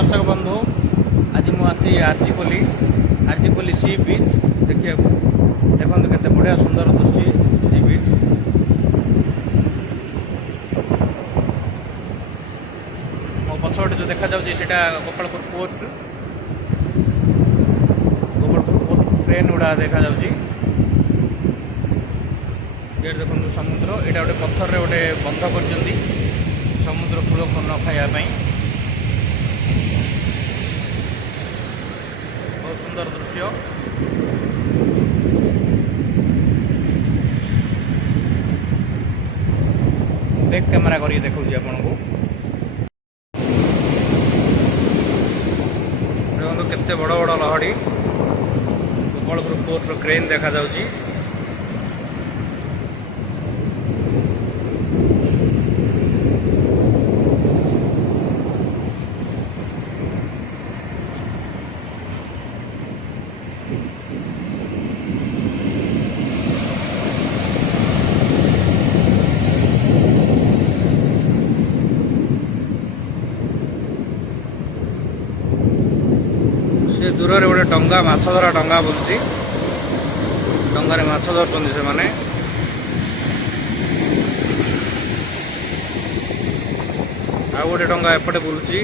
दर्शक बंधु आज मुझे आरजीपल्ली सी बीच देखिए देखो केते बढ़िया सुंदर दुष्टि सी बीच मो पछपटे जो देखा जाता गोपालपुर पोर्ट ट्रेन गुड़ा देखा देखो समुद्र यहाँ गोटे पत्थर गोटे बंध कर समुद्र कूल न खायापी बहुत सुंदर दृश्य बैक कैमेरा कर देखा आपन को देखो केते बड़ बड़ लहड़ी गोपालपुर पोर्ट क्रेन देखा जाउची से दूर रे गोटे डंगा माछ धरा डंगा बुलुची डंगारे माछ धरुଛନ୍ତି ସେମାନେ ଆଉ ଗୋଟେ ଡଙ୍ଗା ଏପଟେ ବୁଲୁଛି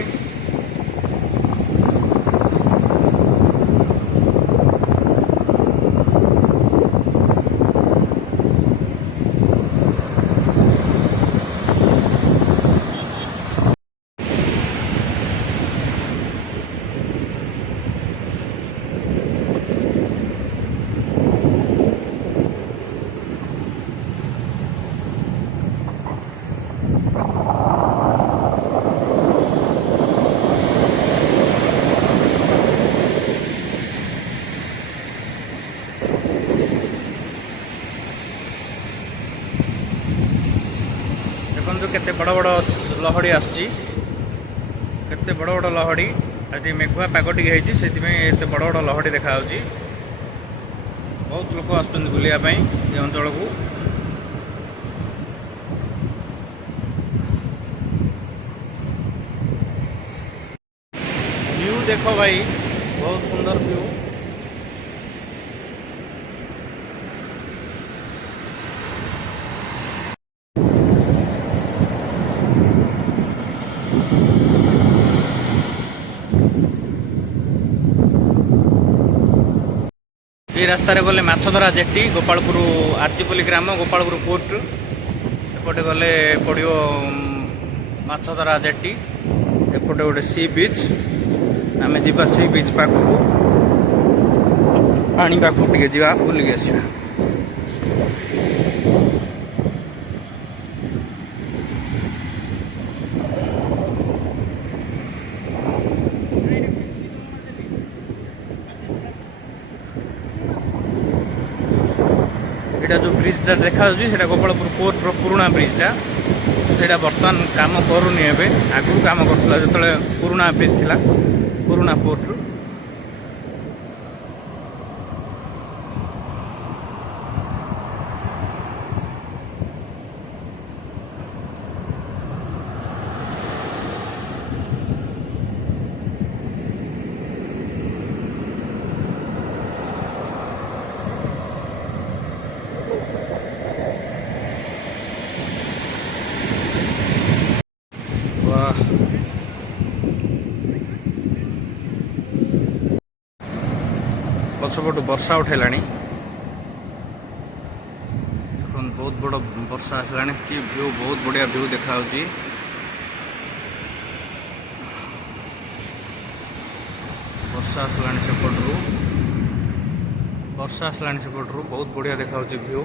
देखो केते बड़ बड़ लहड़ी आसुची केते बड़ बड़ लहड़ी आज मेघुआ पाग टी से बड़ बड़ लहड़ी देखा बहुत लोक आसुचंदी बुलिया पई ए अंचल को व्यू देखो भाई बहुत सुंदर व्यू ये रास्ता गले माछधरा जेटी गोपालपुर आरजीपल्ली ग्राम गोपालपुर पोर्ट एपटे गले पड़ो माछधरा जेटी एपटे गोटे सी बीच आम जा सी बीच पाखक पानी पाखक टे जा बुलिक आसा यहाँ जो ब्रिजटा देखा गोपालपुर पोर्ट पुराणा ब्रिजटा से बर्तमान कम करूनी आगु कम कर जो पुराणा ब्रिज थिला पुराणा पोर्ट पछपटू वर्षा उठेला बहुत बड़ वर्षा आसला कि व्यू बहुत बढ़िया व्यू देखा वर्षा आसला सेपटू बहुत बढ़िया देखा व्यू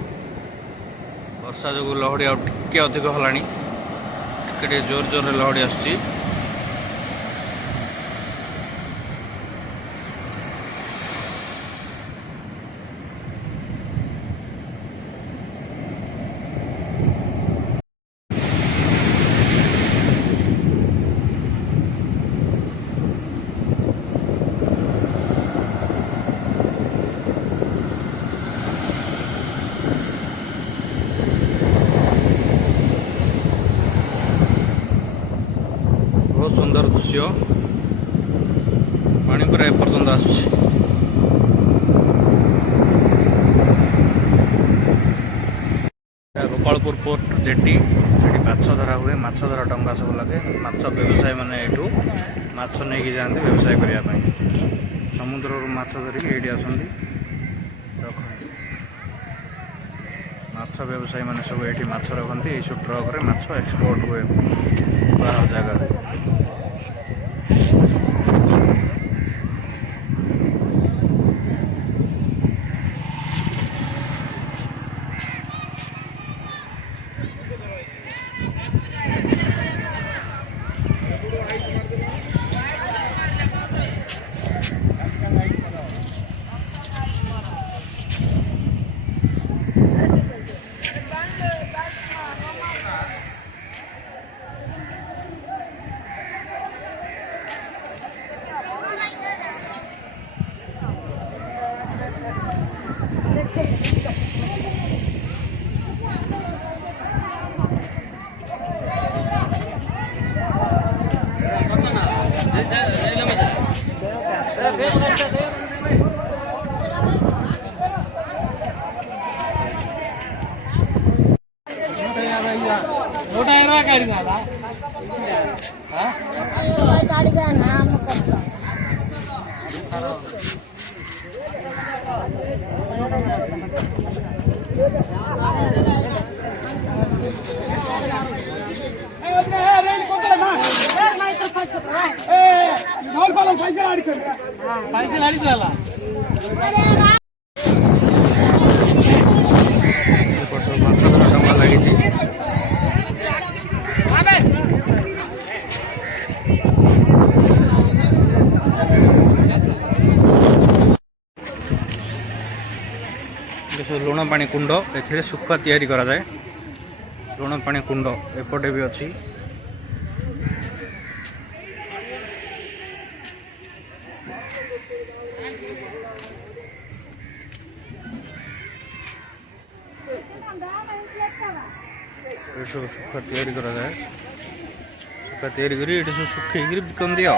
वर्षा जो लहड़ी आगे अधिक है जोर जोर लहड़ी आसुची बहुत सुंदर दृश्य पानी पूरा एपर्तंत आसुची गोपालपुर पोर्ट जेटी माछ धरा हुए माछ धरा डंगा सब लगे माछ व्यवसायी मैंने यू माछ नहीं जाते व्यवसाय करने समुद्र माछ धरिक ये आसती माछ व्यवसायी मैंने सब ये माछ रखती ये सब ट्रक रे माछ एक्सपोर्ट हुए बाहर जगह लुण पानी कुंड ए सुखा तैयारी करा जाए लुण पानी कुंड एपटे भी अच्छी सुखा तैयारी करा जाए सुखा तैयारी करी ये सब सुखे बिकती आ